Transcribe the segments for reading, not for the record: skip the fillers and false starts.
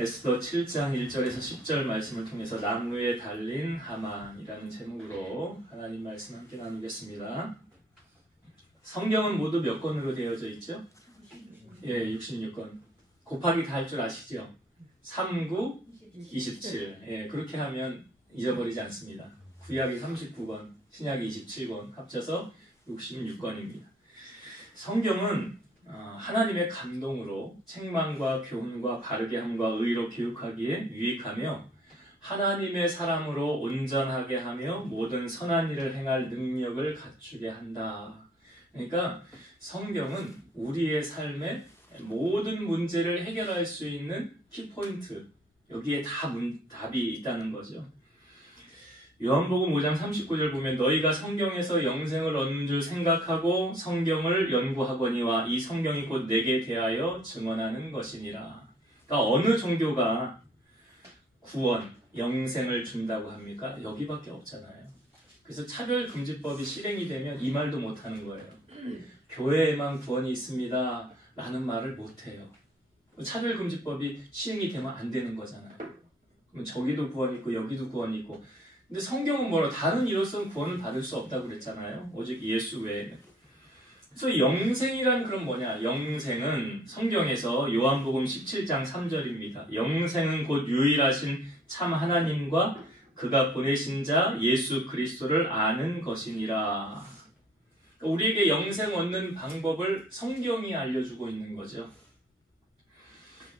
에스더 7장 1절에서 10절 말씀을 통해서 나무에 달린 하만이라는 제목으로 하나님 말씀 함께 나누겠습니다. 성경은 모두 몇 권으로 되어져 있죠? 예, 66권. 곱하기 다 할 줄 아시죠? 3, 9, 27. 예, 그렇게 하면 잊어버리지 않습니다. 구약이 39권, 신약이 27권, 합쳐서 66권입니다. 성경은 하나님의 감동으로 책망과 교훈과 바르게 함과 의로 교육하기에 유익하며 하나님의 사람으로 온전하게 하며 모든 선한 일을 행할 능력을 갖추게 한다. 그러니까 성경은 우리의 삶의 모든 문제를 해결할 수 있는 키포인트, 여기에 다 답이 있다는 거죠. 요한복음 5장 39절 보면 너희가 성경에서 영생을 얻는 줄 생각하고 성경을 연구하거니와 이 성경이 곧 내게 대하여 증언하는 것이니라. 그러니까 어느 종교가 구원, 영생을 준다고 합니까? 여기밖에 없잖아요. 그래서 차별금지법이 실행이 되면 이 말도 못하는 거예요. 교회에만 구원이 있습니다 라는 말을 못해요. 차별금지법이 시행이 되면 안 되는 거잖아요. 그럼 저기도 구원이 있고 여기도 구원이 있고, 근데 성경은 뭐라 다른 이로서는 구원을 받을 수 없다고 그랬잖아요. 오직 예수 외에는. 그래서 영생이란 그럼 뭐냐? 영생은 성경에서 요한복음 17장 3절입니다. 영생은 곧 유일하신 참 하나님과 그가 보내신 자 예수 그리스도를 아는 것이니라. 우리에게 영생 얻는 방법을 성경이 알려주고 있는 거죠.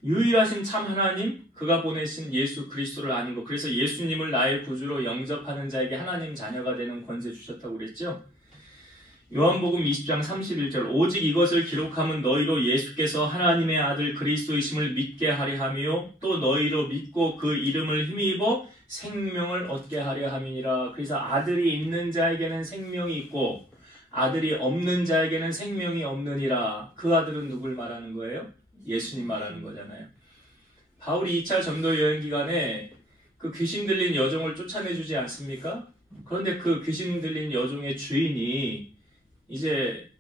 유일하신 참 하나님, 그가 보내신 예수 그리스도를 아는 것. 그래서 예수님을 나의 구주로 영접하는 자에게 하나님 자녀가 되는 권세 주셨다고 그랬죠. 요한복음 20장 31절 오직 이것을 기록함은 너희로 예수께서 하나님의 아들 그리스도이심을 믿게 하려 함이요 또 너희로 믿고 그 이름을 힘입어 생명을 얻게 하려 함이니라. 그래서 아들이 있는 자에게는 생명이 있고 아들이 없는 자에게는 생명이 없느니라. 그 아들은 누굴 말하는 거예요? 예수님 말하는 거잖아요. 바울이 2차 전도 여행 기간에 그 귀신 들린 여종을 쫓아내주지 않습니까? 그런데 그 귀신 들린 여종의 주인이 이제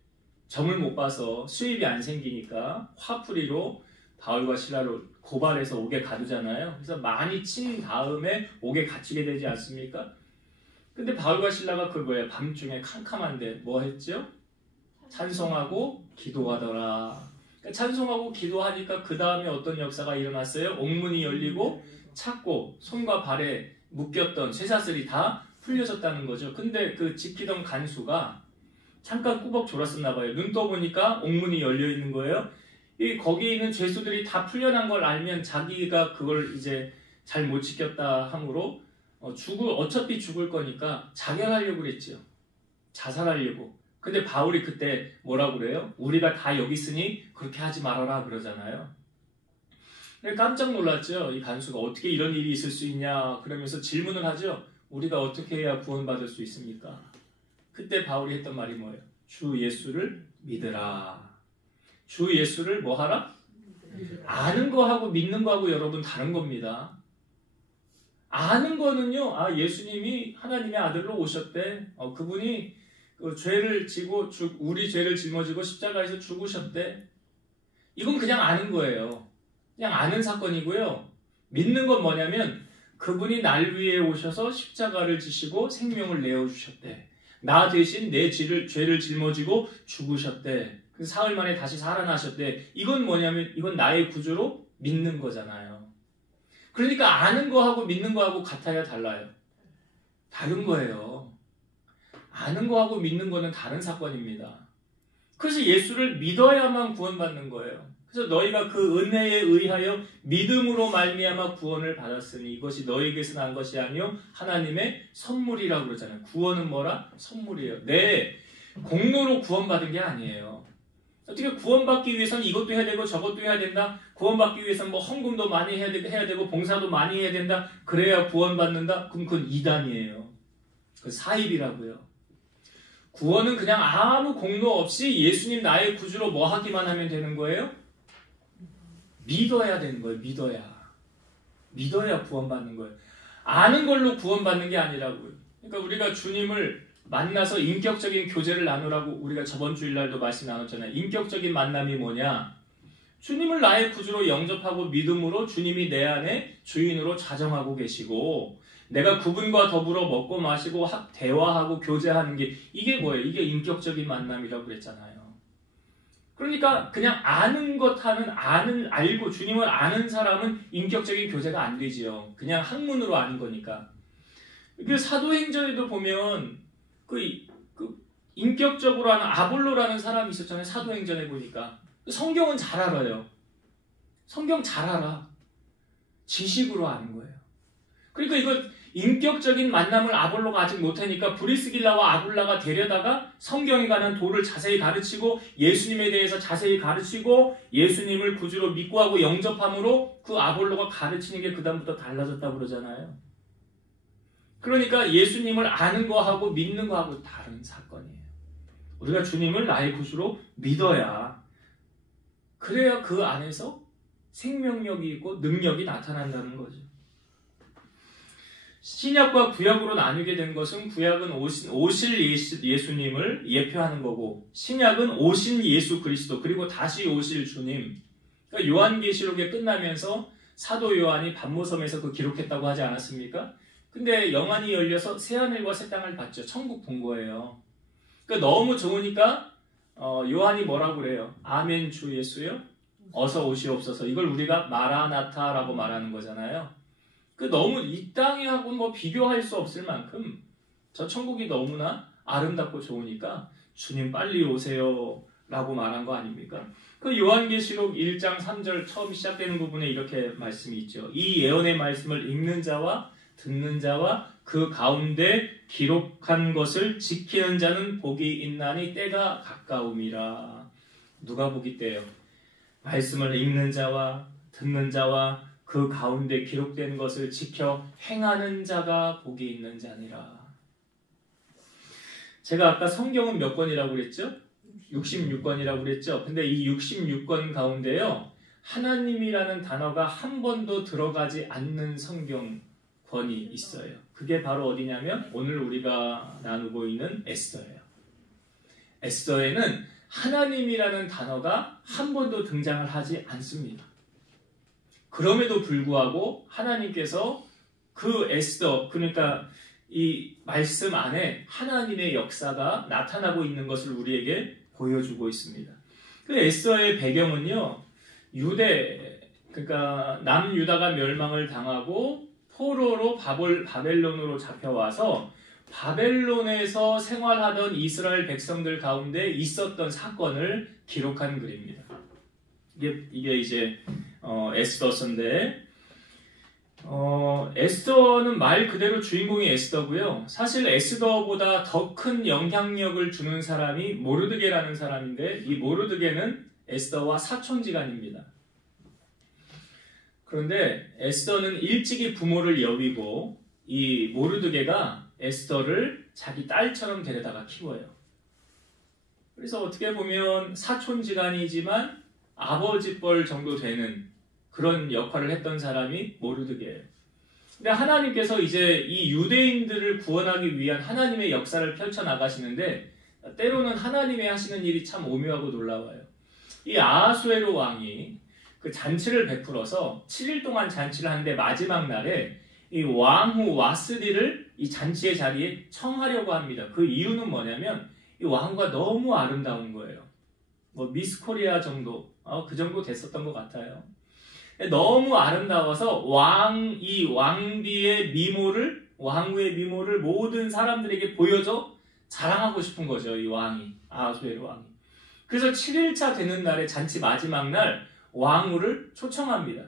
점을 못 봐서 수입이 안 생기니까 화풀이로 바울과 실라를 고발해서 옥에 가두잖아요. 그래서 많이 친 다음에 옥에 갇히게 되지 않습니까? 근데 바울과 실라가 그 뭐예요? 밤중에 캄캄한데 뭐 했죠? 찬송하고 기도하더라. 찬송하고 기도하니까 그 다음에 어떤 역사가 일어났어요? 옥문이 열리고 찾고 손과 발에 묶였던 쇠사슬이 다 풀려졌다는 거죠. 근데 그 지키던 간수가 잠깐 꾸벅 졸았었나 봐요. 눈 떠보니까 옥문이 열려 있는 거예요. 거기에 있는 죄수들이 다 풀려난 걸 알면 자기가 그걸 이제 잘 못 지켰다 함으로 어차피 죽을 거니까 자결하려고 그랬죠. 자살하려고. 근데 바울이 그때 뭐라고 그래요? 우리가 다 여기 있으니 그렇게 하지 말아라 그러잖아요. 깜짝 놀랐죠. 이 간수가 어떻게 이런 일이 있을 수 있냐 그러면서 질문을 하죠. 우리가 어떻게 해야 구원받을 수 있습니까? 그때 바울이 했던 말이 뭐예요? 주 예수를 믿으라. 주 예수를 뭐 하라? 아는 거하고 믿는 거하고 여러분 다른 겁니다. 아는 거는요, 예수님이 하나님의 아들로 오셨대. 그분이 죄를 지고 우리 죄를 짊어지고 십자가에서 죽으셨대. 이건 그냥 아는 거예요. 그냥 아는 사건이고요. 믿는 건 뭐냐면 그분이 날 위해 오셔서 십자가를 지시고 생명을 내어주셨대. 나 대신 내 죄를 짊어지고 죽으셨대. 사흘 만에 다시 살아나셨대. 이건 뭐냐면 이건 나의 구주로 믿는 거잖아요. 그러니까 아는 거하고 믿는 거하고 같아요, 달라요? 다른 거예요. 아는 거하고 믿는 거는 다른 사건입니다. 그래서 예수를 믿어야만 구원받는 거예요. 그래서 너희가 그 은혜에 의하여 믿음으로 말미암아 구원을 받았으니 이것이 너희에게서 난 것이 아니요 하나님의 선물이라고 그러잖아요. 구원은 뭐라? 선물이에요. 내 공로로 구원받은 게 아니에요. 어떻게 구원받기 위해서는 이것도 해야 되고 저것도 해야 된다. 구원받기 위해서는 뭐 헌금도 많이 해야 되고 봉사도 많이 해야 된다. 그래야 구원받는다. 그럼 그건 이단이에요. 그 사입이라고요. 구원은 그냥 아무 공로 없이 예수님 나의 구주로 뭐 하기만 하면 되는 거예요? 믿어야 되는 거예요. 믿어야 구원받는 거예요. 아는 걸로 구원받는 게 아니라고요. 그러니까 우리가 주님을 만나서 인격적인 교제를 나누라고 우리가 저번 주일날도 말씀 나눴잖아요. 인격적인 만남이 뭐냐? 주님을 나의 구주로 영접하고 믿음으로 주님이 내 안에 주인으로 자정하고 계시고 내가 그분과 더불어 먹고 마시고 대화하고 교제하는 게 이게 뭐예요? 이게 인격적인 만남이라고 그랬잖아요. 그러니까 그냥 아는 것 하는 알고 주님을 아는 사람은 인격적인 교제가 안 되지요. 그냥 학문으로 아는 거니까. 그 사도행전에도 보면 그 인격적으로 하는 아볼로라는 사람이 있었잖아요. 사도행전에 보니까. 성경은 잘 알아요. 성경 잘 알아. 지식으로 아는 거예요. 그러니까 이거 인격적인 만남을 아볼로가 아직 못하니까 브리스길라와 아굴라가 데려다가 성경에 관한 도를 자세히 가르치고 예수님에 대해서 자세히 가르치고 예수님을 구주로 믿고 하고 영접함으로 그 아볼로가 가르치는 게 그다음부터 달라졌다고 그러잖아요. 그러니까 예수님을 아는 거하고 믿는 거하고 다른 사건이에요. 우리가 주님을 나의 구주로 믿어야 그래야 그 안에서 생명력이 있고 능력이 나타난다는 거죠. 신약과 구약으로 나누게 된 것은 구약은 오실 예수님을 예표하는 거고 신약은 오신 예수 그리스도 그리고 다시 오실 주님. 그러니까 요한계시록에 끝나면서 사도 요한이 반모섬에서 그 기록했다고 하지 않았습니까? 근데 영안이 열려서 새하늘과 새 땅을 봤죠. 천국 본 거예요. 그러니까 너무 좋으니까 요한이 뭐라고 그래요? 아멘 주 예수요? 어서 오시옵소서. 이걸 우리가 마라나타라고 말하는 거잖아요. 너무 이 땅하고 뭐 비교할 수 없을 만큼 저 천국이 너무나 아름답고 좋으니까 주님 빨리 오세요 라고 말한 거 아닙니까? 그 요한계시록 1장 3절 처음 시작되는 부분에 이렇게 말씀이 있죠. 이 예언의 말씀을 읽는 자와 듣는 자와 그 가운데 기록한 것을 지키는 자는 복이 있나니 때가 가까움이라. 누가 복이 때요? 말씀을 읽는 자와 듣는 자와 그 가운데 기록된 것을 지켜 행하는 자가 복이 있는 자니라. 제가 아까 성경은 몇 권이라고 그랬죠? 66권이라고 그랬죠? 근데 이 66권 가운데요, 하나님이라는 단어가 한 번도 들어가지 않는 성경권이 있어요. 그게 바로 어디냐면 오늘 우리가 나누고 있는 에스더예요. 에스더에는 하나님이라는 단어가 한 번도 등장을 하지 않습니다. 그럼에도 불구하고 하나님께서 그 에스더, 그러니까 이 말씀 안에 하나님의 역사가 나타나고 있는 것을 우리에게 보여주고 있습니다. 그 에스더의 배경은요, 그러니까 남유다가 멸망을 당하고 포로로 바벨론으로 잡혀와서 바벨론에서 생활하던 이스라엘 백성들 가운데 있었던 사건을 기록한 글입니다. 이게 이제 에스더서인데 에스더는 말 그대로 주인공이 에스더고요. 사실 에스더보다 더 큰 영향력을 주는 사람이 모르드게라는 사람인데 이 모르드게는 에스더와 사촌지간입니다. 그런데 에스더는 일찍이 부모를 여위고 이 모르드게가 에스더를 자기 딸처럼 데려다가 키워요. 그래서 어떻게 보면 사촌지간이지만 아버지뻘 정도 되는 그런 역할을 했던 사람이 모르드게예요. 근데 하나님께서 이제 이 유대인들을 구원하기 위한 하나님의 역사를 펼쳐나가시는데 때로는 하나님의 하시는 일이 참 오묘하고 놀라워요. 이 아하수에로 왕이 그 잔치를 베풀어서 7일 동안 잔치를 하는데 마지막 날에 이 왕후 와스디를 이 잔치의 자리에 청하려고 합니다. 그 이유는 뭐냐면 이 왕후가 너무 아름다운 거예요. 뭐 미스 코리아 정도, 그 정도 됐었던 것 같아요. 너무 아름다워서 이 왕비의 미모를, 왕후의 미모를 모든 사람들에게 보여줘 자랑하고 싶은 거죠. 이 왕이, 아하수에로 왕이. 그래서 7일차 되는 날에 잔치 마지막 날 왕후를 초청합니다.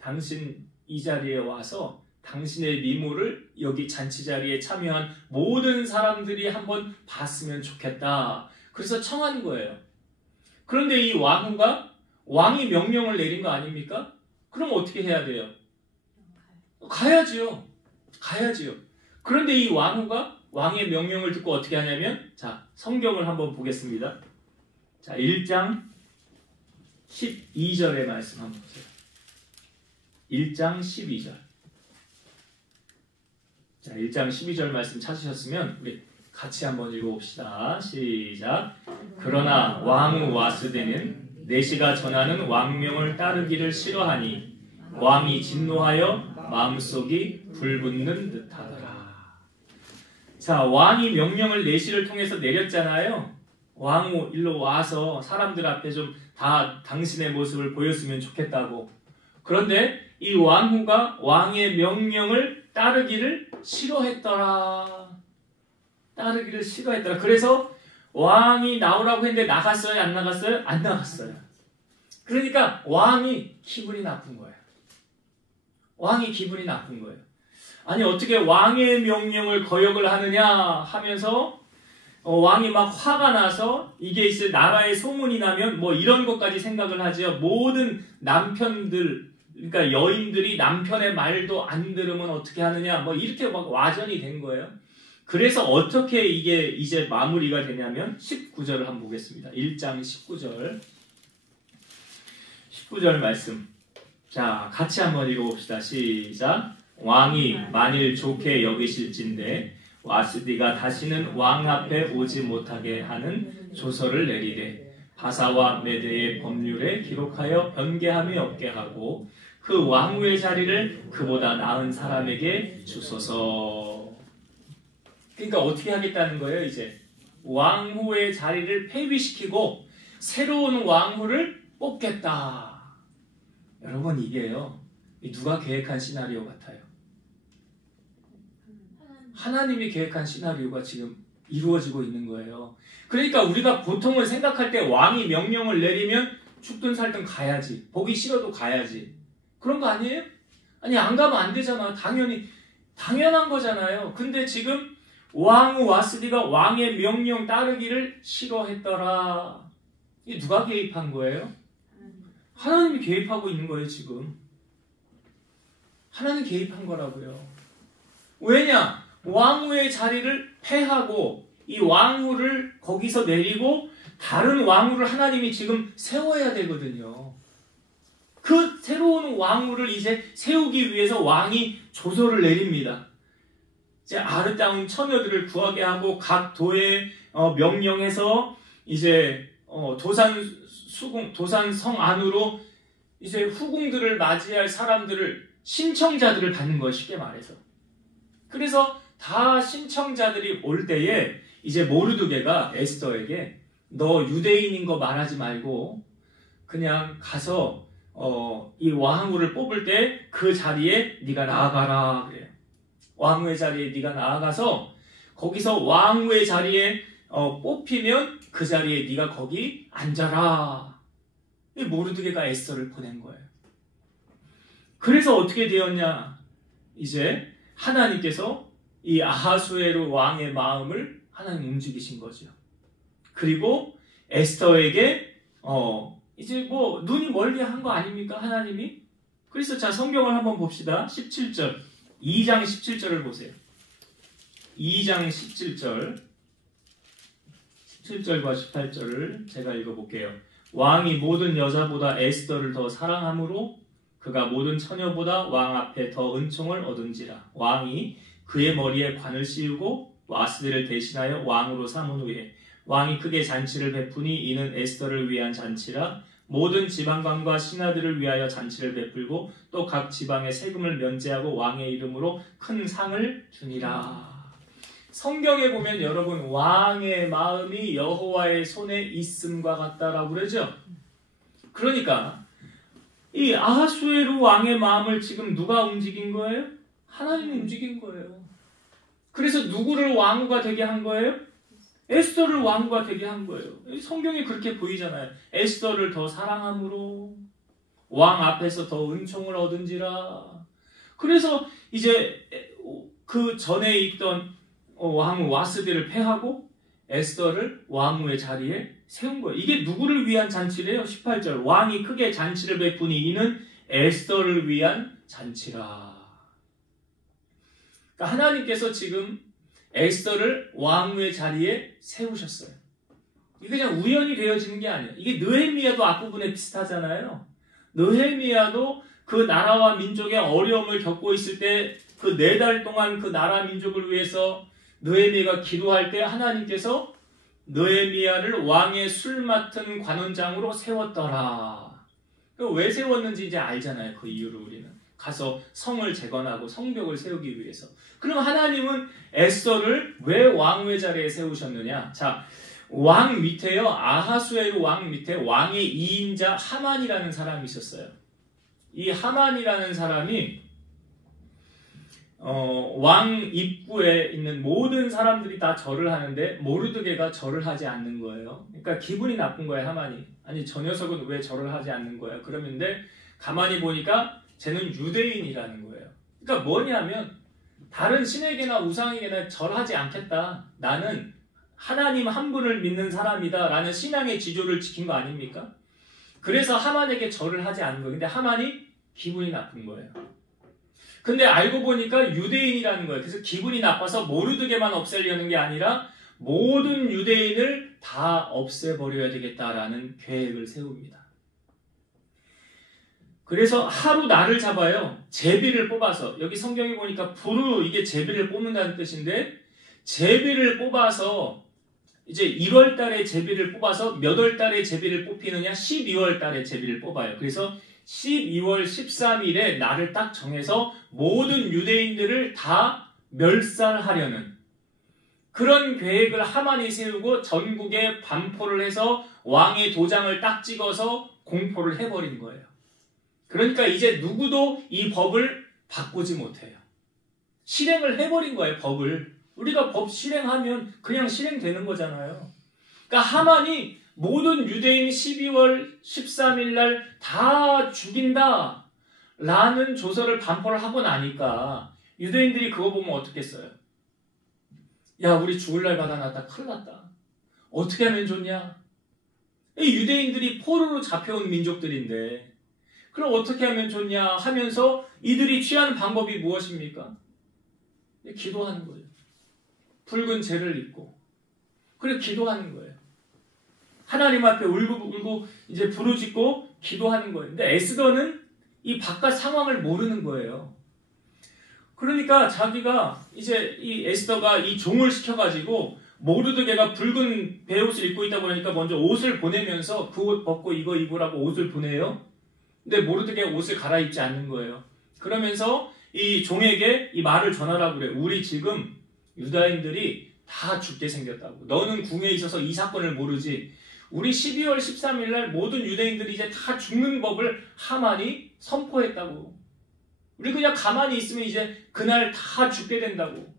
당신 이 자리에 와서 당신의 미모를 여기 잔치 자리에 참여한 모든 사람들이 한번 봤으면 좋겠다. 그래서 청한 거예요. 그런데 이 왕후가 왕이 명령을 내린 거 아닙니까? 그럼 어떻게 해야 돼요? 가야지요. 그런데 이 왕후가 왕의 명령을 듣고 어떻게 하냐면, 자, 성경을 한번 보겠습니다. 자, 1장 12절의 말씀 한번 보세요. 1장 12절. 자, 1장 12절 말씀 찾으셨으면 우리 같이 한번 읽어봅시다. 시작. 그러나 왕후 와스디는 내시가 전하는 왕명을 따르기를 싫어하니 왕이 진노하여 마음속이 불붙는 듯하더라. 자, 왕이 명령을 내시를 통해서 내렸잖아요. 왕후 일로 와서 사람들 앞에 좀 다 당신의 모습을 보였으면 좋겠다고. 그런데 이 왕후가 왕의 명령을 따르기를 싫어했더라. 따르기를 싫어했더라. 그래서 왕이 나오라고 했는데 나갔어요? 안 나갔어요? 안 나갔어요. 그러니까 왕이 기분이 나쁜 거예요. 왕이 기분이 나쁜 거예요. 아니 어떻게 왕의 명령을 거역을 하느냐 하면서 왕이 막 화가 나서 이게 이제 나라에 소문이 나면 뭐 이런 것까지 생각을 하죠. 모든 남편들, 그러니까 여인들이 남편의 말도 안 들으면 어떻게 하느냐, 뭐 이렇게 막 와전이 된 거예요. 그래서 어떻게 이게 이제 마무리가 되냐면 19절을 한번 보겠습니다. 1장 19절. 19절 말씀. 자, 같이 한번 읽어봅시다. 시작. 왕이 만일 좋게 여기실진데 와스디가 다시는 왕 앞에 오지 못하게 하는 조서를 내리되 바사와 메대의 법률에 기록하여 변개함이 없게 하고 그 왕후의 자리를 그보다 나은 사람에게 주소서. 그러니까 어떻게 하겠다는 거예요? 이제 왕후의 자리를 폐위시키고 새로운 왕후를 뽑겠다. 여러분 이게요, 누가 계획한 시나리오 같아요? 하나님이 계획한 시나리오가 지금 이루어지고 있는 거예요. 그러니까 우리가 보통은 생각할 때 왕이 명령을 내리면 죽든 살든 가야지. 보기 싫어도 가야지. 그런 거 아니에요? 아니 안 가면 안 되잖아. 당연한 거잖아요. 근데 지금 왕후 와스디가 왕의 명령 따르기를 싫어했더라. 이게 누가 개입한 거예요? 하나님이 개입하고 있는 거예요 지금. 하나님 개입한 거라고요. 왜냐? 왕후의 자리를 폐하고 이 왕후를 거기서 내리고 다른 왕후를 하나님이 지금 세워야 되거든요. 그 새로운 왕후를 이제 세우기 위해서 왕이 조서를 내립니다. 이제 아름다운 처녀들을 구하게 하고 각 도에 명령해서 이제 도산 성 안으로 이제 후궁들을 맞이할 사람들을 신청자들을 받는 거예요. 쉽게 말해서. 그래서 다 신청자들이 올 때에 이제 모르드게가 에스더에게 너 유대인인 거 말하지 말고 그냥 가서 이 왕후를 뽑을 때 그 자리에 네가 나아가라 그래요. 왕후의 자리에 네가 나아가서 거기서 왕후의 자리에 뽑히면 그 자리에 네가 거기 앉아라. 이 모르드게가 에스더를 보낸 거예요. 그래서 어떻게 되었냐? 이제 하나님께서 이 아하수에로 왕의 마음을 하나님 움직이신 거죠. 그리고 에스더에게 이제 뭐 눈이 멀게 한 거 아닙니까? 하나님이? 그래서 자 성경을 한번 봅시다. 17절 2장 17절을 보세요. 2장 17절 17절과 18절을 제가 읽어볼게요. 왕이 모든 여자보다 에스더를 더 사랑함으로 그가 모든 처녀보다 왕 앞에 더 은총을 얻은지라. 왕이 그의 머리에 관을 씌우고 와스디를 대신하여 왕으로 삼은 후에 왕이 크게 잔치를 베푸니 이는 에스더를 위한 잔치라. 모든 지방관과 신하들을 위하여 잔치를 베풀고 또 각 지방의 세금을 면제하고 왕의 이름으로 큰 상을 주니라. 성경에 보면 여러분 왕의 마음이 여호와의 손에 있음과 같다라고 그러죠. 그러니까 이 아하수에로 왕의 마음을 지금 누가 움직인 거예요? 하나님이 움직인 거예요. 그래서 누구를 왕후가 되게 한 거예요? 에스더를 왕후가 되게 한 거예요. 성경이 그렇게 보이잖아요. 에스더를 더 사랑함으로 왕 앞에서 더 은총을 얻은지라. 그래서 이제 그 전에 있던 왕후 와스디를 패하고 에스더를 왕후의 자리에 세운 거예요. 이게 누구를 위한 잔치래요? 18절 왕이 크게 잔치를 베푸니 이는 에스더를 위한 잔치라. 그러니까 하나님께서 지금 에스더를 왕후의 자리에 세우셨어요. 이게 그냥 우연히 되어지는 게 아니에요. 이게 느헤미야도 앞부분에 비슷하잖아요. 느헤미야도 그 나라와 민족의 어려움을 겪고 있을 때 그 4달 동안 그 나라 민족을 위해서 느헤미야가 기도할 때 하나님께서 느헤미야를 왕의 술 맡은 관원장으로 세웠더라. 왜 세웠는지 이제 알잖아요. 그 이유를 우리는. 가서 성을 재건하고 성벽을 세우기 위해서. 그럼 하나님은 에스더를 왜 왕의 자리에 세우셨느냐? 자, 왕 밑에요. 아하수에로 왕 밑에 왕의 2인자 하만이라는 사람이 있었어요. 이 하만이라는 사람이 왕 입구에 있는 모든 사람들이 다 절을 하는데 모르드게가 절을 하지 않는 거예요. 그러니까 기분이 나쁜 거예요, 하만이. 아니, 저 녀석은 왜 절을 하지 않는 거야? 그러는데 가만히 보니까 쟤는 유대인이라는 거예요. 그러니까 뭐냐면 다른 신에게나 우상에게나 절하지 않겠다. 나는 하나님 한 분을 믿는 사람이다 라는 신앙의 지조를 지킨 거 아닙니까? 그래서 하만에게 절을 하지 않는 거예요. 근데 하만이 기분이 나쁜 거예요. 근데 알고 보니까 유대인이라는 거예요. 그래서 기분이 나빠서 모르드게만 없애려는 게 아니라 모든 유대인을 다 없애버려야 되겠다라는 계획을 세웁니다. 그래서 하루 날을 잡아요. 제비를 뽑아서, 여기 성경에 보니까 부르, 이게 제비를 뽑는다는 뜻인데, 제비를 뽑아서 이제 1월 달에 제비를 뽑아서 몇 월 달에 제비를 뽑히느냐? 12월 달에 제비를 뽑아요. 그래서 12월 13일에 날을 딱 정해서 모든 유대인들을 다 멸살하려는 그런 계획을 하만이 세우고 전국에 반포를 해서 왕의 도장을 딱 찍어서 공포를 해버린 거예요. 그러니까 이제 누구도 이 법을 바꾸지 못해요. 실행을 해버린 거예요, 법을. 우리가 법 실행하면 그냥 실행되는 거잖아요. 그러니까 하만이 모든 유대인 12월 13일 날 다 죽인다 라는 조서를 반포를 하고 나니까 유대인들이 그거 보면 어떻겠어요? 야, 우리 죽을 날 받아놨다. 큰일 났다. 어떻게 하면 좋냐? 이 유대인들이 포로로 잡혀온 민족들인데 그럼 어떻게 하면 좋냐 하면서 이들이 취하는 방법이 무엇입니까? 기도하는 거예요. 붉은 재를 입고 그래 기도하는 거예요. 하나님 앞에 울고 이제 부르짖고 기도하는 거예요. 근데 에스더는 이 바깥 상황을 모르는 거예요. 그러니까 자기가 이제 이 에스더가 이 종을 시켜가지고 모르드게가 붉은 베옷을 입고 있다고 하니까 먼저 옷을 보내면서 그 옷 벗고 이거 입으라고 옷을 보내요. 근데 모르드게가 옷을 갈아입지 않는 거예요. 그러면서 이 종에게 이 말을 전하라고 그래. 우리 지금 유다인들이 다 죽게 생겼다고. 너는 궁에 있어서 이 사건을 모르지. 우리 12월 13일 날 모든 유대인들이 이제 다 죽는 법을 하만이 선포했다고. 우리 그냥 가만히 있으면 이제 그날 다 죽게 된다고.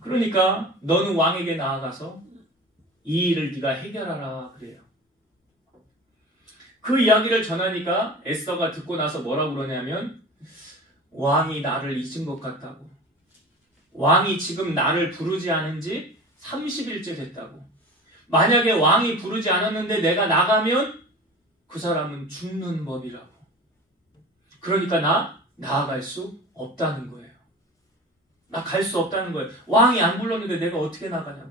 그러니까 너는 왕에게 나아가서 이 일을 네가 해결하라 그래요. 그 이야기를 전하니까 에스더가 듣고 나서 뭐라고 그러냐면 왕이 나를 잊은 것 같다고. 왕이 지금 나를 부르지 않은 지 30일째 됐다고. 만약에 왕이 부르지 않았는데 내가 나가면 그 사람은 죽는 법이라고. 그러니까 나 나아갈 수 없다는 거예요. 나 갈 수 없다는 거예요. 왕이 안 불렀는데 내가 어떻게 나가냐고.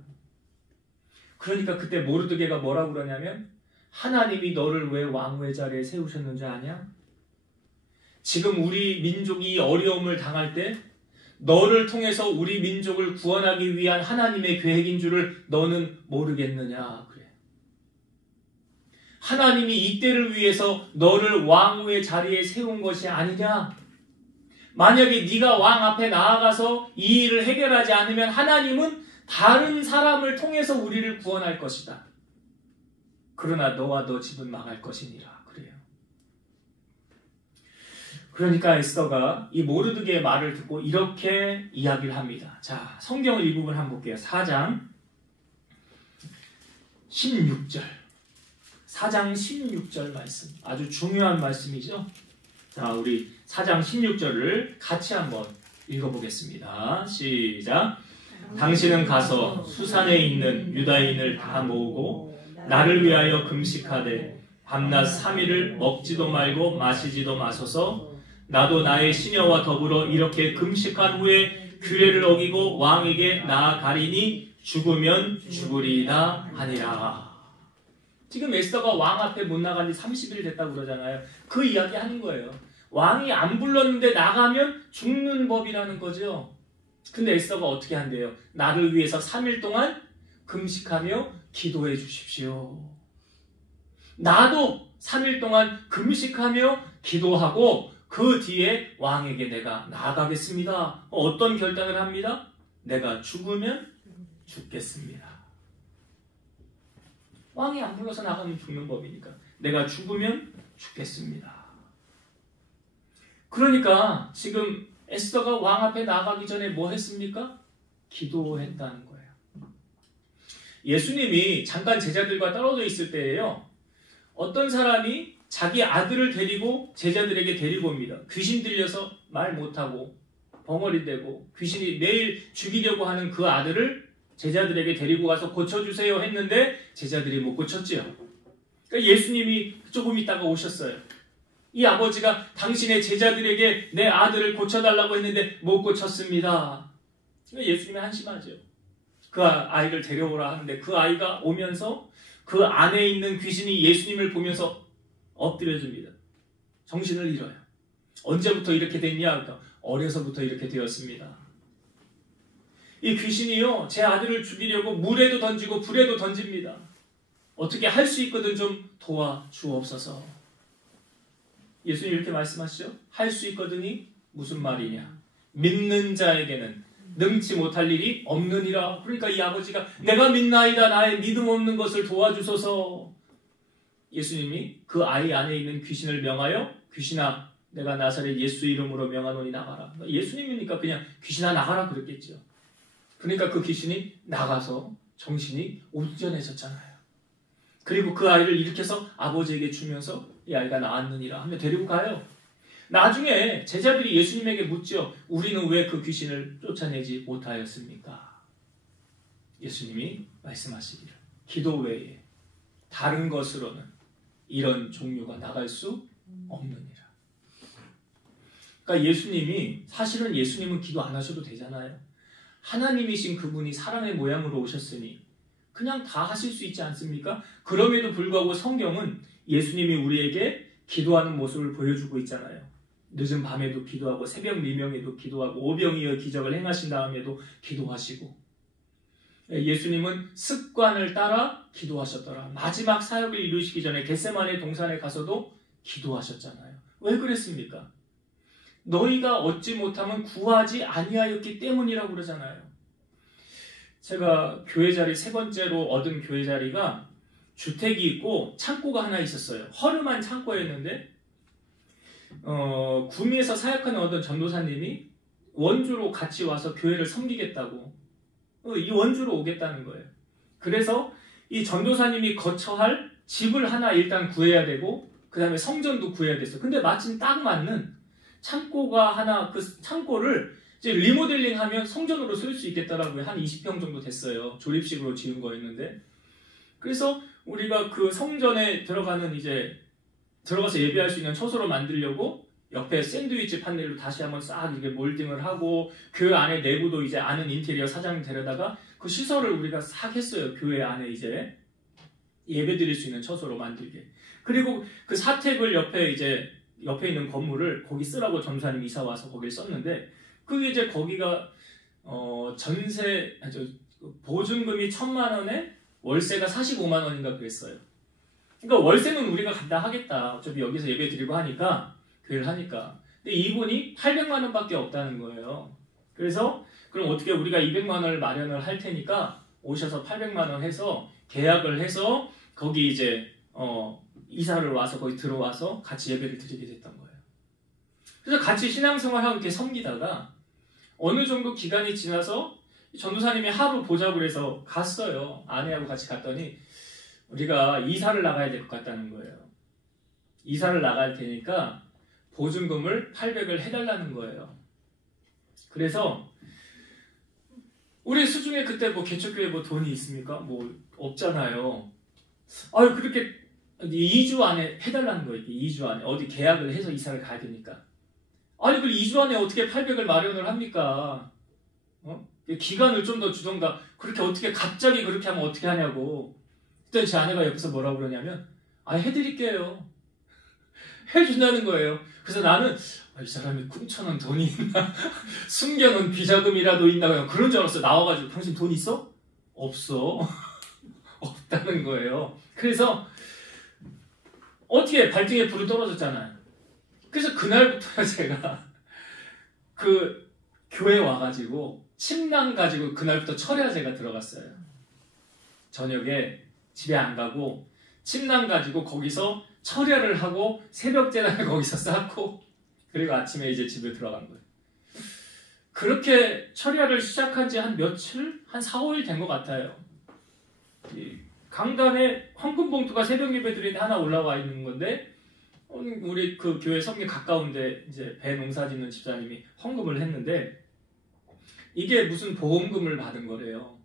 그러니까 그때 모르드게가 뭐라고 그러냐면 하나님이 너를 왜 왕의 자리에 세우셨는지 아냐? 지금 우리 민족이 어려움을 당할 때 너를 통해서 우리 민족을 구원하기 위한 하나님의 계획인 줄을 너는 모르겠느냐 그래. 하나님이 이때를 위해서 너를 왕의 자리에 세운 것이 아니냐? 만약에 네가 왕 앞에 나아가서 이 일을 해결하지 않으면 하나님은 다른 사람을 통해서 우리를 구원할 것이다. 그러나 너와 너 집은 망할 것이니라 그래요. 그러니까 에스더가 이 모르드게의 말을 듣고 이렇게 이야기를 합니다. 자, 성경을 이 부분 한번 볼게요. 4장 16절. 4장 16절 말씀. 아주 중요한 말씀이죠. 자, 우리 4장 16절을 같이 한번 읽어보겠습니다. 시작. 당신은 가서 수산에 있는 유다인을 다 모으고 나를 위하여 금식하되 밤낮 3일을 먹지도 말고 마시지도 마소서. 나도 나의 시녀와 더불어 이렇게 금식한 후에 규례를 어기고 왕에게 나아가리니 죽으면 죽으리이다 하니라. 지금 에스더가 왕 앞에 못 나간 지 30일 됐다고 그러잖아요. 그 이야기 하는 거예요. 왕이 안 불렀는데 나가면 죽는 법이라는 거죠. 근데 에스더가 어떻게 한대요? 나를 위해서 3일 동안 금식하며 기도해 주십시오. 나도 3일 동안 금식하며 기도하고 그 뒤에 왕에게 내가 나아가겠습니다. 어떤 결단을 합니다? 내가 죽으면 죽겠습니다. 왕이 안 불러서 나가면 죽는 법이니까 내가 죽으면 죽겠습니다. 그러니까 지금 에스더가 왕 앞에 나가기 전에 뭐 했습니까? 기도했다는 거예요. 예수님이 잠깐 제자들과 떨어져 있을 때에요. 어떤 사람이 자기 아들을 데리고 제자들에게 데리고 옵니다. 귀신 들려서 말 못하고 벙어리 되고 귀신이 매일 죽이려고 하는 그 아들을 제자들에게 데리고 가서 고쳐주세요 했는데 제자들이 못 고쳤지요. 그러니까 예수님이 조금 있다가 오셨어요. 이 아버지가 당신의 제자들에게 내 아들을 고쳐달라고 했는데 못 고쳤습니다. 그러니까 예수님이 한심하죠. 그 아이를 데려오라 하는데 그 아이가 오면서 그 안에 있는 귀신이 예수님을 보면서 엎드려줍니다. 정신을 잃어요. 언제부터 이렇게 됐냐? 그러니까 어려서부터 이렇게 되었습니다. 이 귀신이요, 제 아들을 죽이려고 물에도 던지고 불에도 던집니다. 어떻게 할 수 있거든 좀 도와주옵소서. 예수님 이렇게 말씀하시죠. 할 수 있거든이 무슨 말이냐? 믿는 자에게는 능치 못할 일이 없느니라. 그러니까 이 아버지가 내가 믿나이다 나의 믿음 없는 것을 도와주소서. 예수님이 그 아이 안에 있는 귀신을 명하여 귀신아 내가 나사렛 예수 이름으로 명하노니 나가라. 예수님이니까 그냥 귀신아 나가라 그랬겠죠. 그러니까 그 귀신이 나가서 정신이 온전해졌잖아요. 그리고 그 아이를 일으켜서 아버지에게 주면서 이 아이가 나았느니라 하며 데리고 가요. 나중에 제자들이 예수님에게 묻죠. 우리는 왜 그 귀신을 쫓아내지 못하였습니까? 예수님이 말씀하시기를 기도 외에 다른 것으로는 이런 종류가 나갈 수 없느니라. 그러니까 예수님이 사실은 예수님은 기도 안 하셔도 되잖아요. 하나님이신 그분이 사람의 모양으로 오셨으니 그냥 다 하실 수 있지 않습니까? 그럼에도 불구하고 성경은 예수님이 우리에게 기도하는 모습을 보여주고 있잖아요. 늦은 밤에도 기도하고 새벽 미명에도 기도하고 오병이어 기적을 행하신 다음에도 기도하시고 예수님은 습관을 따라 기도하셨더라. 마지막 사역을 이루시기 전에 겟세마네 동산에 가서도 기도하셨잖아요. 왜 그랬습니까? 너희가 얻지 못하면 구하지 아니하였기 때문이라고 그러잖아요. 제가 교회 자리 세 번째로 얻은 교회 자리가 주택이 있고 창고가 하나 있었어요. 허름한 창고였는데 구미에서 사역하는 어떤 전도사님이 원주로 같이 와서 교회를 섬기겠다고 이 원주로 오겠다는 거예요. 그래서 이 전도사님이 거처할 집을 하나 일단 구해야 되고 그 다음에 성전도 구해야 됐어요. 근데 마침 딱 맞는 창고가 하나, 그 창고를 이제 리모델링하면 성전으로 쓸 수 있겠더라고요. 한 20평 정도 됐어요. 조립식으로 지은 거였는데. 그래서 우리가 그 성전에 들어가는 이제 들어가서 예배할 수 있는 처소로 만들려고 옆에 샌드위치 판넬로 다시 한번 싹 이렇게 몰딩을 하고 교회 안에 내부도 이제 아는 인테리어 사장님 데려다가 그 시설을 우리가 싹 했어요. 교회 안에 이제 예배 드릴 수 있는 처소로 만들게. 그리고 그 사택을 옆에 있는 건물을 거기 쓰라고 전사님이 이사 와서 거기를 썼는데 그게 이제 거기가 보증금이 1,000만 원에 월세가 45만 원인가 그랬어요. 그러니까 월세는 우리가 간다 하겠다. 어차피 여기서 예배 드리고 하니까 교회를 하니까. 근데 이분이 800만 원밖에 없다는 거예요. 그래서 그럼 어떻게 우리가 200만 원을 마련을 할 테니까 오셔서 800만 원 해서 계약을 해서 거기 이제 이사를 와서 거기 들어와서 같이 예배를 드리게 됐던 거예요. 그래서 같이 신앙생활하고 이렇게 섬기다가 어느 정도 기간이 지나서 전도사님이 하루 보자고 그래서 갔어요. 아내하고 같이 갔더니 우리가 이사를 나가야 될 것 같다는 거예요. 이사를 나갈 테니까 보증금을 800을 해달라는 거예요. 그래서 우리 수중에 그때 뭐 개척교회 뭐 돈이 있습니까? 뭐 없잖아요. 아유 그렇게 2주 안에 해달라는 거예요. 2주 안에 어디 계약을 해서 이사를 가야 되니까. 아니 그 2주 안에 어떻게 800을 마련을 합니까? 기간을 좀 더 주던가. 그렇게 어떻게 갑자기 그렇게 하면 어떻게 하냐고. 그때 제 아내가 옆에서 뭐라고 그러냐면 해드릴게요. 해준다는 거예요. 그래서 나는 이 사람이 꿈쳐놓은 돈이 있나? 숨겨놓은 비자금이라도 있나? 그런 줄 알았어요. 나와가지고 당신 돈 있어? 없어. 없다는 거예요. 그래서 어떻게 발등에 불이 떨어졌잖아요. 그래서 그날부터 제가 그 교회 와가지고 침낭 가지고 그날부터 철야제가 들어갔어요. 저녁에 집에 안 가고 침낭 가지고 거기서 철야를 하고 새벽 제단을 거기서 쌓고 그리고 아침에 이제 집에 들어간 거예요. 그렇게 철야를 시작한 지 한 며칠? 한 4, 5일 된 것 같아요. 이 강단에 헌금 봉투가 새벽 예배 드리는데 하나 올라와 있는 건데 우리 그 교회 섬기 가까운데 이제 배 농사 짓는 집사님이 헌금을 했는데 이게 무슨 보험금을 받은 거래요.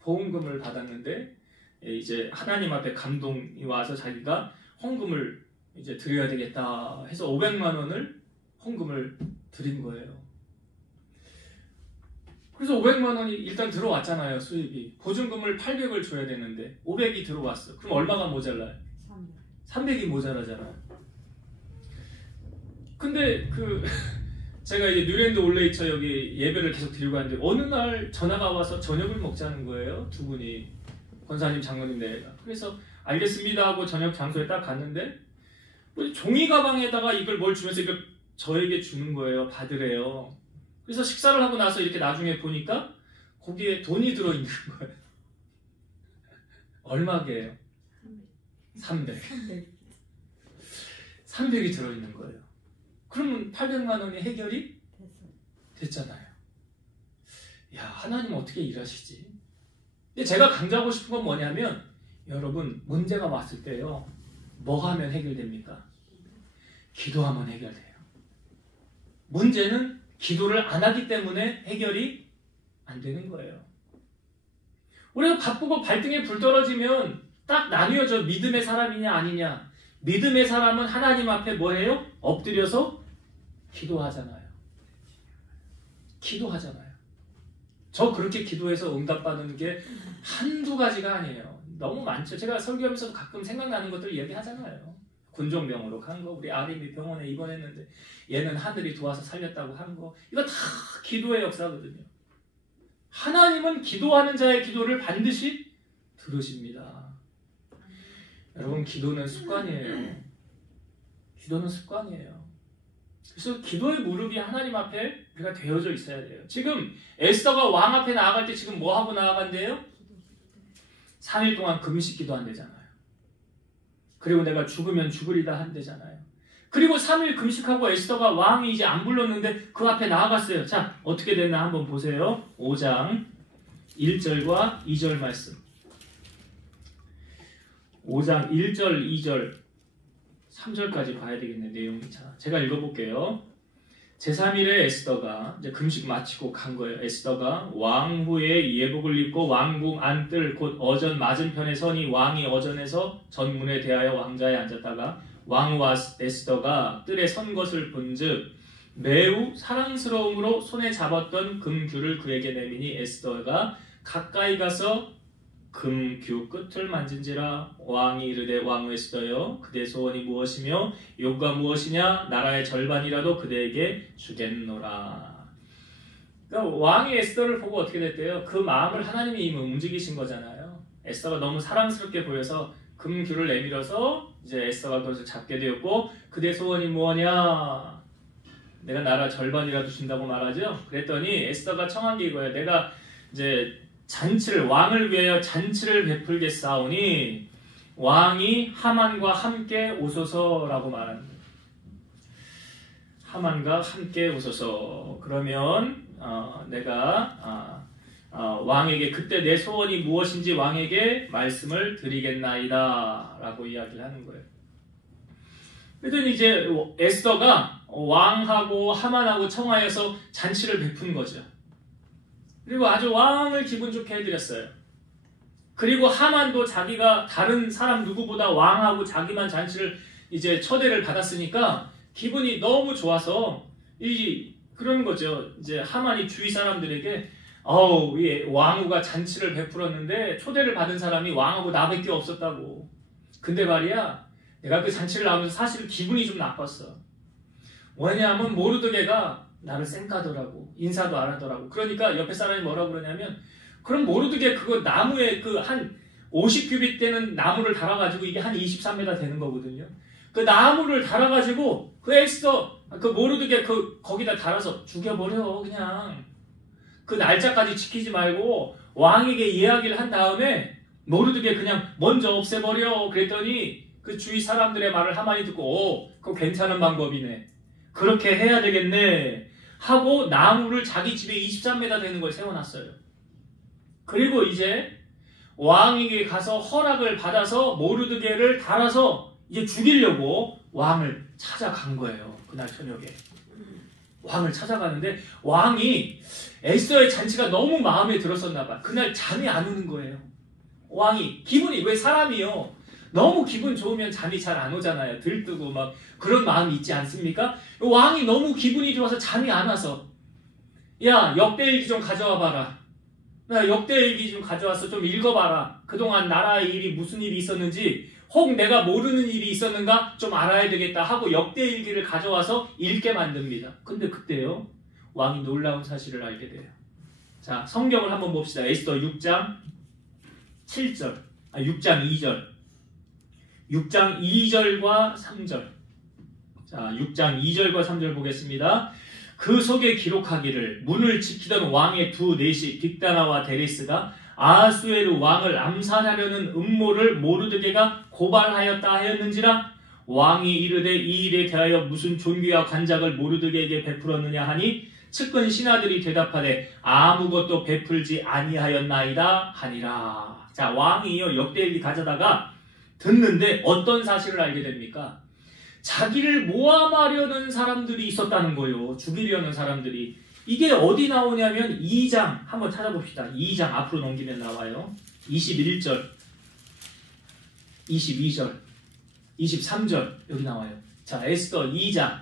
보험금을 받았는데 이제 하나님 앞에 감동이 와서 자기가 헌금을 이제 드려야 되겠다 해서 500만 원을 헌금을 드린 거예요. 그래서 500만 원이 일단 들어왔잖아요, 수입이. 보증금을 800을 줘야 되는데 500이 들어왔어. 그럼 얼마가 모자라요? 300이 모자라잖아요. 근데 제가 이제 뉴랜드 올레이처 여기 예배를 계속 드리고 하는데 어느 날 전화가 와서 저녁을 먹자는 거예요, 두 분이. 권사님, 장로님 내가. 그래서 알겠습니다 하고 저녁 장소에 딱 갔는데 종이 가방에다가 이걸 뭘 주면서 이걸 저에게 주는 거예요. 받으래요. 그래서 식사를 하고 나서 이렇게 나중에 보니까 거기에 돈이 들어있는 거예요. 얼마게요? 300. 300이 들어있는 거예요. 그러면 800만 원이 해결이 됐잖아요. 야, 하나님은 어떻게 일하시지? 근데 제가 강조하고 싶은 건 뭐냐면 여러분, 문제가 왔을 때요, 뭐 하면 해결됩니까? 기도하면 해결돼요. 문제는 기도를 안 하기 때문에 해결이 안 되는 거예요. 우리가 바쁘고 발등에 불 떨어지면 딱 나뉘어져. 믿음의 사람이냐 아니냐. 믿음의 사람은 하나님 앞에 뭐 해요? 엎드려서 기도하잖아요. 기도하잖아요. 저 그렇게 기도해서 응답받는 게 한두 가지가 아니에요. 너무 많죠. 제가 설교하면서도 가끔 생각나는 것들 얘기하잖아요. 군종병으로 간 거, 우리 아림이 병원에 입원했는데 얘는 하늘이 도와서 살렸다고 한 거, 이거 다 기도의 역사거든요. 하나님은 기도하는 자의 기도를 반드시 들으십니다. 여러분, 기도는 습관이에요. 기도는 습관이에요. 그래서 기도의 무릎이 하나님 앞에 우리가 되어져 있어야 돼요. 지금 에스더가 왕 앞에 나아갈 때 지금 뭐 하고 나아간대요? 3일 동안 금식 기도한대잖아요. 그리고 내가 죽으면 죽으리다 한대잖아요. 그리고 3일 금식하고 에스더가 왕이 이제 안 불렀는데 그 앞에 나아갔어요. 자, 어떻게 됐나 한번 보세요. 5장 1절과 2절 말씀. 5장 1절, 2절, 3절까지 봐야 되겠네. 내용이. 자, 제가 읽어볼게요. 제3일에 에스더가 이제 금식 마치고 간 거예요. 에스더가 왕 후에 예복을 입고 왕궁 안뜰 곧 어전 맞은편에 서니 왕이 어전에서 전문에 대하여 왕자에 앉았다가 왕후와 에스더가 뜰에 선 것을 본즉 매우 사랑스러움으로 손에 잡았던 금규를 그에게 내미니 에스더가 가까이 가서 금규 끝을 만진지라. 왕이 이르되 왕후 에스더여, 그대 소원이 무엇이며 요구가 무엇이냐? 나라의 절반이라도 그대에게 주겠노라. 그러니까 왕이 에스더를 보고 어떻게 됐대요? 그 마음을 하나님이 이미 움직이신 거잖아요. 에스더가 너무 사랑스럽게 보여서 금규를 내밀어서 이제 에스더가 그것을 잡게 되었고, 그대 소원이 뭐냐? 내가 나라 절반이라도 준다고 말하죠. 그랬더니 에스더가 청한 게 이거예요. 내가 이제 잔치를, 왕을 위하여 잔치를 베풀겠사오니 왕이 하만과 함께 오소서라고 말합니다. 하만과 함께 오소서. 그러면 내가 왕에게 그때 내 소원이 무엇인지 왕에게 말씀을 드리겠나이다 라고 이야기를 하는 거예요. 그랬더니 이제 에스더가 왕하고 하만하고 청하여서 잔치를 베푼 거죠. 그리고 아주 왕을 기분 좋게 해드렸어요. 그리고 하만도 자기가 다른 사람 누구보다 왕하고 자기만 잔치를 이제 초대를 받았으니까 기분이 너무 좋아서 그런 거죠. 이제 하만이 주위 사람들에게 이 왕후가 잔치를 베풀었는데 초대를 받은 사람이 왕하고 나밖에 없었다고. 근데 말이야, 내가 그 잔치를 나오면서 사실 기분이 좀 나빴어. 왜냐하면 모르드게가 나를 쌩까더라고. 인사도 안 하더라고. 그러니까 옆에 사람이 뭐라고 그러냐면 그럼 모르드게 그거 나무에 그 한 50규빗 되는 나무를 달아가지고 이게 한 23m 되는 거거든요. 그 나무를 달아가지고 그 에스더, 그 모르드게 그 거기다 달아서 죽여버려. 그냥 그 날짜까지 지키지 말고 왕에게 이야기를 한 다음에 모르드게 그냥 먼저 없애버려. 그랬더니 그 주위 사람들의 말을 하만이 듣고 그거 괜찮은 방법이네. 그렇게 해야 되겠네 하고 나무를 자기 집에 23m 되는 걸 세워놨어요. 그리고 이제 왕에게 가서 허락을 받아서 모르드게를 달아서 이제 죽이려고 왕을 찾아간 거예요. 그날 저녁에. 왕을 찾아가는데 왕이 에스더의 잔치가 너무 마음에 들었었나 봐. 그날 잠이 안 오는 거예요. 왕이 기분이, 왜 사람이요, 너무 기분 좋으면 잠이 잘 안 오잖아요. 들뜨고 막 그런 마음이 있지 않습니까? 왕이 너무 기분이 좋아서 잠이 안 와서, 야, 역대일기 좀 가져와 봐라. 나 역대일기 좀 가져와서 좀 읽어봐라. 그동안 나라의 일이 무슨 일이 있었는지, 혹 내가 모르는 일이 있었는가 좀 알아야 되겠다 하고 역대일기를 가져와서 읽게 만듭니다. 근데 그때요, 왕이 놀라운 사실을 알게 돼요. 자, 성경을 한번 봅시다. 에스더 6장 7절, 6장 2절. 6장 2절과 3절. 자, 6장 2절과 3절 보겠습니다. 그 속에 기록하기를 문을 지키던 왕의 두 내시 빅다나와 데레스가 아하수에르 왕을 암살하려는 음모를 모르드게가 고발하였다 하였는지라. 왕이 이르되 이 일에 대하여 무슨 존귀와 관작을 모르드게에게 베풀었느냐 하니 측근 신하들이 대답하되 아무것도 베풀지 아니하였나이다 하니라. 자, 왕이요 역대일기 가져다가 듣는데 어떤 사실을 알게 됩니까? 자기를 모함하려는 사람들이 있었다는 거예요. 죽이려는 사람들이. 이게 어디 나오냐면 2장 한번 찾아봅시다. 2장 앞으로 넘기면 나와요. 21절, 22절, 23절 여기 나와요. 자, 에스더 2장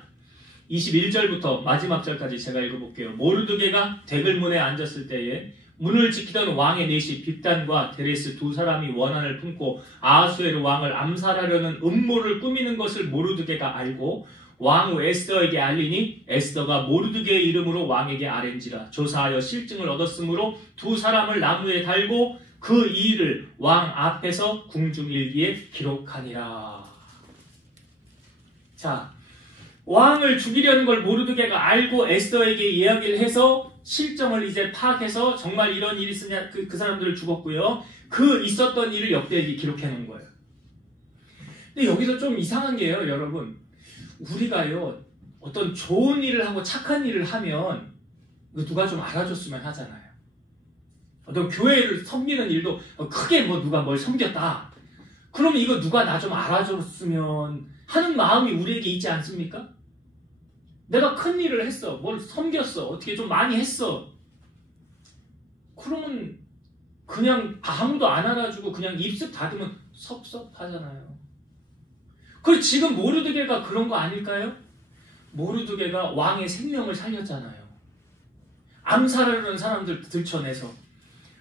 21절부터 마지막 절까지 제가 읽어볼게요. 모르드게가 대글문에 앉았을 때에 문을 지키던 왕의 내시 빅단과 데레스 두 사람이 원한을 품고 아하수에르 왕을 암살하려는 음모를 꾸미는 것을 모르드게가 알고 왕후 에스더에게 알리니 에스더가 모르드게의 이름으로 왕에게 아뢰니라. 조사하여 실증을 얻었으므로 두 사람을 나무에 달고 그 일을 왕 앞에서 궁중일기에 기록하니라. 자, 왕을 죽이려는 걸 모르드게가 알고 에스더에게 이야기를 해서 실정을 이제 파악해서 정말 이런 일이 있으냐, 그 사람들을 죽었고요. 그 있었던 일을 역대일기 기록해 놓은 거예요. 근데 여기서 좀 이상한 게요, 여러분. 우리가요, 어떤 좋은 일을 하고 착한 일을 하면 누가 좀 알아줬으면 하잖아요. 어떤 교회를 섬기는 일도 크게 뭐 누가 뭘 섬겼다. 그러면 이거 누가 나 좀 알아줬으면 하는 마음이 우리에게 있지 않습니까? 내가 큰 일을 했어. 뭘 섬겼어. 어떻게 좀 많이 했어. 그러면 그냥 아무도 안 알아주고 그냥 입술 닫으면 섭섭하잖아요. 그리고 지금 모르드게가 그런 거 아닐까요? 모르드게가 왕의 생명을 살렸잖아요. 암살하려는 사람들 들쳐내서.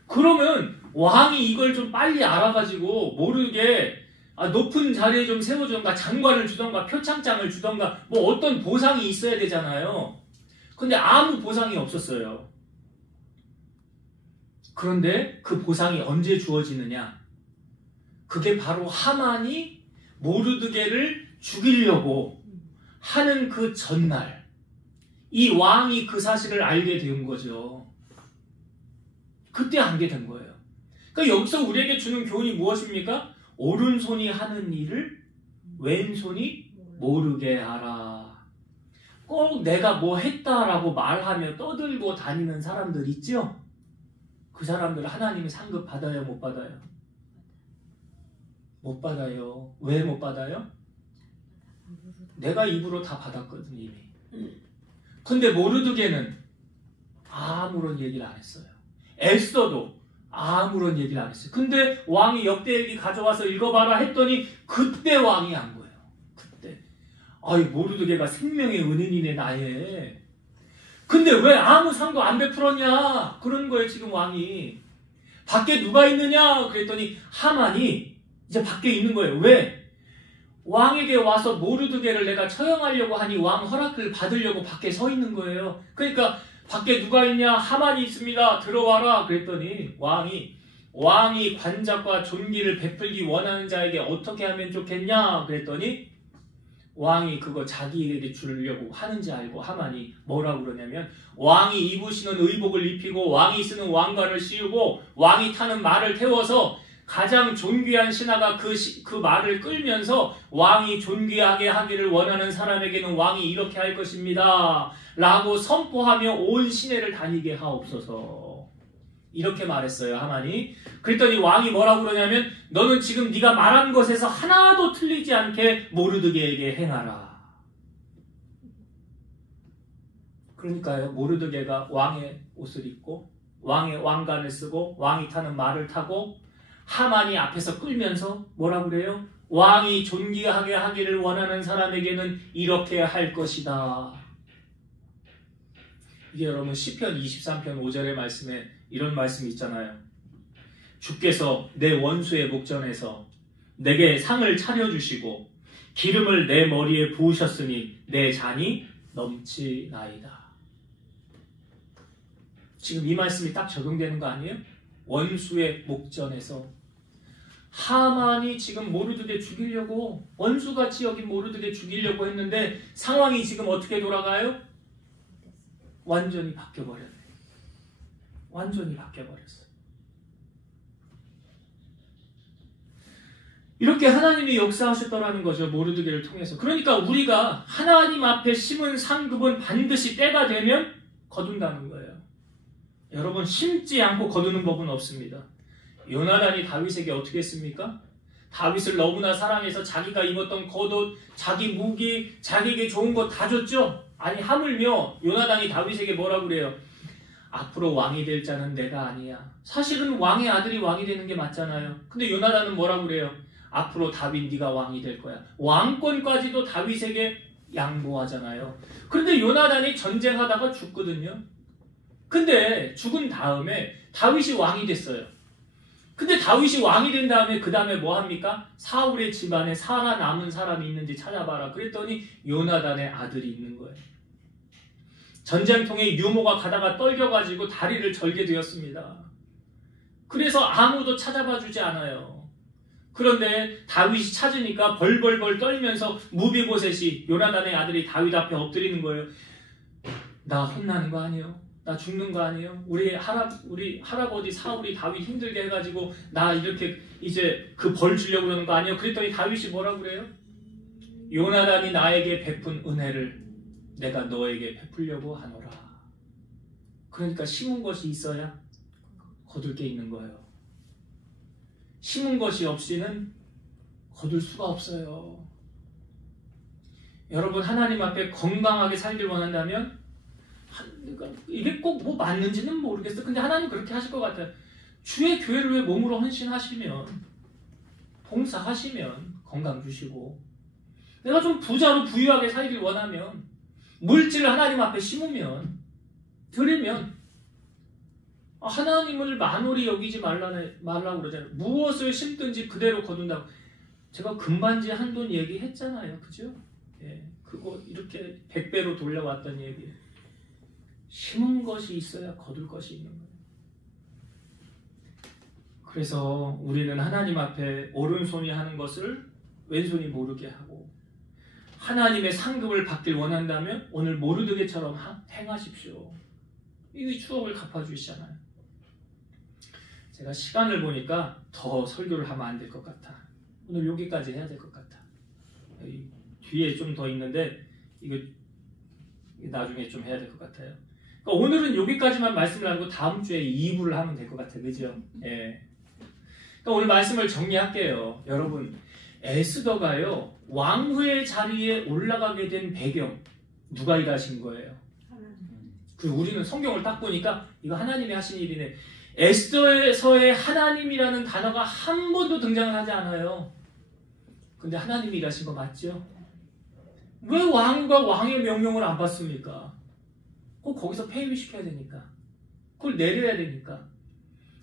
그러면 왕이 이걸 좀 빨리 알아가지고 모르게 높은 자리에 좀 세워주던가 장관을 주던가 표창장을 주던가 뭐 어떤 보상이 있어야 되잖아요. 근데 아무 보상이 없었어요. 그런데 그 보상이 언제 주어지느냐? 그게 바로 하만이 모르드게를 죽이려고 하는 그 전날, 이 왕이 그 사실을 알게 된 거죠. 그때 알게 된 거예요. 그러니까 여기서 우리에게 주는 교훈이 무엇입니까? 오른손이 하는 일을 왼손이 모르게 하라. 꼭 내가 뭐 했다라고 말하며 떠들고 다니는 사람들 있죠? 그 사람들 하나님이 상급 받아요, 못 받아요? 못 받아요. 왜 못 받아요? 내가 입으로 다 받았거든, 이미. 근데 모르드게는 아무런 얘기를 안 했어요. 에스더도 아무런 얘기를 안 했어요. 근데 왕이 역대일기 가져와서 읽어봐라 했더니 그때 왕이 안 거예요. 그때. 아이, 모르드게가 생명의 은인이네, 나의. 근데 왜 아무 상도 안 베풀었냐? 그런 거예요, 지금 왕이. 밖에 누가 있느냐? 그랬더니 하만이 이제 밖에 있는 거예요. 왜? 왕에게 와서 모르드게를 내가 처형하려고 하니 왕 허락을 받으려고 밖에 서 있는 거예요. 그러니까 밖에 누가 있냐? 하만이 있습니다. 들어와라. 그랬더니 왕이 관작과 존귀를 베풀기 원하는 자에게 어떻게 하면 좋겠냐? 그랬더니 왕이 그거 자기에게 주려고 하는지 알고 하만이 뭐라고 그러냐면 왕이 입으시는 의복을 입히고 왕이 쓰는 왕관을 씌우고 왕이 타는 말을 태워서 가장 존귀한 신하가 그 말을 끌면서 왕이 존귀하게 하기를 원하는 사람에게는 왕이 이렇게 할 것입니다. 라고 선포하며 온 시내를 다니게 하옵소서. 이렇게 말했어요, 하만이. 그랬더니 왕이 뭐라고 그러냐면 너는 지금 네가 말한 것에서 하나도 틀리지 않게 모르드게에게 행하라. 그러니까요, 모르드게가 왕의 옷을 입고 왕의 왕관을 쓰고 왕이 타는 말을 타고 하만이 앞에서 끌면서 뭐라고 그래요? 왕이 존귀하게 하기를 원하는 사람에게는 이렇게 할 것이다. 이게 여러분 시편 23편 5절의 말씀에 이런 말씀이 있잖아요. 주께서 내 원수의 목전에서 내게 상을 차려주시고 기름을 내 머리에 부으셨으니 내 잔이 넘치나이다. 지금 이 말씀이 딱 적용되는 거 아니에요? 원수의 목전에서 하만이 지금 모르드게 죽이려고 원수같이 여긴 모르드게 죽이려고 했는데 상황이 지금 어떻게 돌아가요? 완전히 바뀌어버렸네. 완전히 바뀌어버렸어. 이렇게 하나님이 역사하셨더라는 거죠. 모르드게를 통해서. 그러니까 우리가 하나님 앞에 심은 상급은 반드시 때가 되면 거둔다는 거예요. 여러분 심지 않고 거두는 법은 없습니다. 요나단이 다윗에게 어떻게 했습니까? 다윗을 너무나 사랑해서 자기가 입었던 겉옷, 자기 무기, 자기에게 좋은 거 다 줬죠? 아니 하물며 요나단이 다윗에게 뭐라고 그래요? 앞으로 왕이 될 자는 내가 아니야. 사실은 왕의 아들이 왕이 되는 게 맞잖아요. 근데 요나단은 뭐라고 그래요? 앞으로 다윗 네가 왕이 될 거야. 왕권까지도 다윗에게 양보하잖아요. 그런데 요나단이 전쟁하다가 죽거든요. 근데 죽은 다음에 다윗이 왕이 됐어요. 근데 다윗이 왕이 된 다음에 그 다음에 뭐 합니까? 사울의 집안에 살아남은 사람이 있는지 찾아봐라. 그랬더니 요나단의 아들이 있는 거예요. 전쟁통에 유모가 가다가 떨겨가지고 다리를 절게 되었습니다. 그래서 아무도 찾아봐 주지 않아요. 그런데 다윗이 찾으니까 벌벌벌 떨면서 무비보셋이 요나단의 아들이 다윗 앞에 엎드리는 거예요. 나 혼나는 거 아니에요? 나 죽는 거 아니에요? 우리 할아버지 사울이 다윗 힘들게 해가지고 나 이렇게 이제 그 벌 주려고 그러는 거 아니에요? 그랬더니 다윗이 뭐라고 그래요? 요나단이 나에게 베푼 은혜를 내가 너에게 베풀려고 하노라. 그러니까 심은 것이 있어야 거둘 게 있는 거예요. 심은 것이 없이는 거둘 수가 없어요. 여러분 하나님 앞에 건강하게 살길 원한다면 이게 꼭 뭐 맞는지는 모르겠어. 근데 하나님 그렇게 하실 것 같아요. 주의 교회를 위해 몸으로 헌신하시면 봉사하시면 건강 주시고 내가 좀 부자로 부유하게 살길 원하면 물질을 하나님 앞에 심으면 드리면 하나님을 만홀히 여기지 말라고 그러잖아요. 무엇을 심든지 그대로 거둔다고. 제가 금반지 한돈 얘기했잖아요. 그죠? 예, 그거 이렇게 100배로 돌려왔던 얘기예요. 심은 것이 있어야 거둘 것이 있는 거예요. 그래서 우리는 하나님 앞에 오른손이 하는 것을 왼손이 모르게 하고 하나님의 상급을 받길 원한다면 오늘 모르드게처럼 행하십시오. 이 추억을 갚아주시잖아요. 제가 시간을 보니까 더 설교를 하면 안 될 것 같아. 오늘 여기까지 해야 될 것 같아. 뒤에 좀 더 있는데 이거 나중에 좀 해야 될 것 같아요. 그러니까 오늘은 여기까지만 말씀을 하고 다음 주에 2부를 하면 될 것 같아요. 그죠? 예. 그러니까 오늘 말씀을 정리할게요. 여러분, 에스더가요, 왕후의 자리에 올라가게 된 배경, 누가 일하신 거예요? 우리는 성경을 딱 보니까 이거 하나님이 하신 일이네. 에스더에서의 하나님이라는 단어가 한 번도 등장을 하지 않아요. 근데 하나님이 일하신 거 맞죠? 왜 왕과 왕의 명령을 안 받습니까? 꼭 거기서 폐위시켜야 되니까. 그걸 내려야 되니까.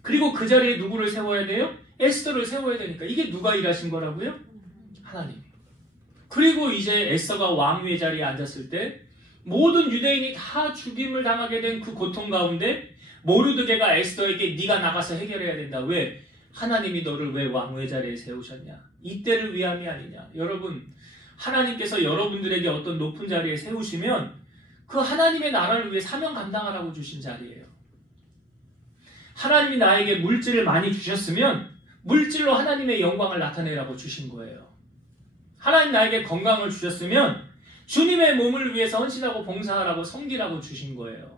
그리고 그 자리에 누구를 세워야 돼요? 에스더를 세워야 되니까. 이게 누가 일하신 거라고요? 하나님. 그리고 이제 에스더가 왕위의 자리에 앉았을 때 모든 유대인이 다 죽임을 당하게 된 그 고통 가운데 모르드게가 에스더에게 네가 나가서 해결해야 된다. 왜? 하나님이 너를 왜 왕의 자리에 세우셨냐? 이때를 위함이 아니냐? 여러분, 하나님께서 여러분들에게 어떤 높은 자리에 세우시면 그 하나님의 나라를 위해 사명 감당하라고 주신 자리예요. 하나님이 나에게 물질을 많이 주셨으면 물질로 하나님의 영광을 나타내라고 주신 거예요. 하나님 나에게 건강을 주셨으면 주님의 몸을 위해서 헌신하고 봉사하라고 섬기라고 주신 거예요.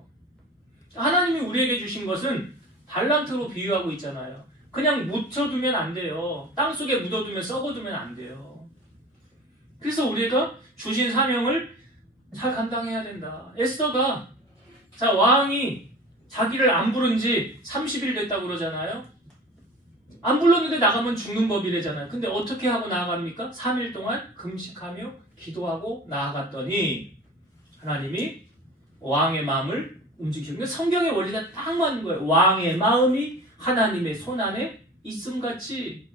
하나님이 우리에게 주신 것은 달란트로 비유하고 있잖아요. 그냥 묻혀두면 안 돼요. 땅속에 묻어두면 썩어두면 안 돼요. 그래서 우리가 주신 사명을 잘 감당해야 된다. 에스더가 왕이 자기를 안 부른 지 30일 됐다고 그러잖아요. 안 불렀는데 나가면 죽는 법이래잖아요. 근데 어떻게 하고 나아갑니까? 3일 동안 금식하며 기도하고 나아갔더니 하나님이 왕의 마음을 움직이시고, 성경의 원리가 딱 맞는 거예요. 왕의 마음이 하나님의 손 안에 있음같이.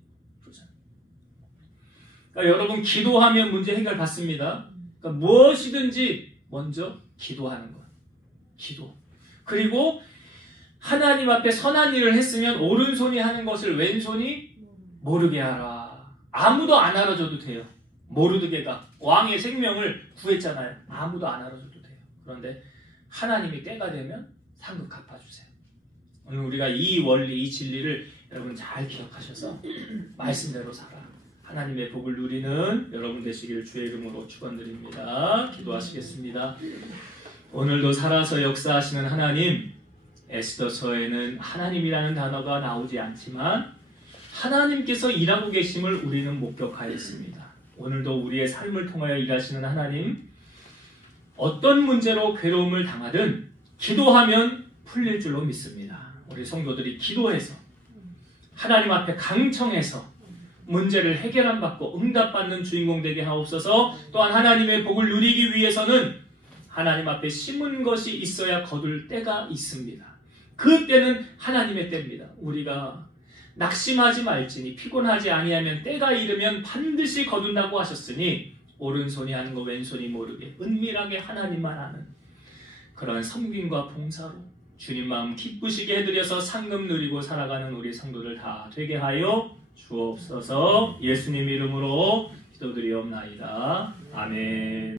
그러니까 여러분, 기도하면 문제 해결 받습니다. 그러니까 무엇이든지 먼저 기도하는 거예요. 기도. 그리고 하나님 앞에 선한 일을 했으면 오른손이 하는 것을 왼손이 모르게 하라. 아무도 안 알아줘도 돼요. 모르드게가 왕의 생명을 구했잖아요. 아무도 안 알아줘도 돼요. 그런데 하나님이 때가 되면 상급 갚아주세요. 오늘 우리가 이 원리, 이 진리를 여러분 잘 기억하셔서 말씀대로 살아 하나님의 복을 누리는 여러분 되시기를 주의 이름으로 축원드립니다. 기도하시겠습니다. 오늘도 살아서 역사하시는 하나님, 에스더서에는 하나님이라는 단어가 나오지 않지만 하나님께서 일하고 계심을 우리는 목격하였습니다. 오늘도 우리의 삶을 통하여 일하시는 하나님, 어떤 문제로 괴로움을 당하든 기도하면 풀릴 줄로 믿습니다. 우리 성도들이 기도해서 하나님 앞에 강청해서 문제를 해결함 받고 응답받는 주인공 되게 하옵소서. 또한 하나님의 복을 누리기 위해서는 하나님 앞에 심은 것이 있어야 거둘 때가 있습니다. 그 때는 하나님의 때입니다. 우리가 낙심하지 말지니 피곤하지 아니하면 때가 이르면 반드시 거둔다고 하셨으니 오른손이 하는 거 왼손이 모르게 은밀하게 하나님만 아는 그런 섬김과 봉사로 주님 마음 기쁘시게 해드려서 상급 누리고 살아가는 우리 성도들 다 되게 하여 주옵소서. 예수님 이름으로 기도드리옵나이다. 아멘.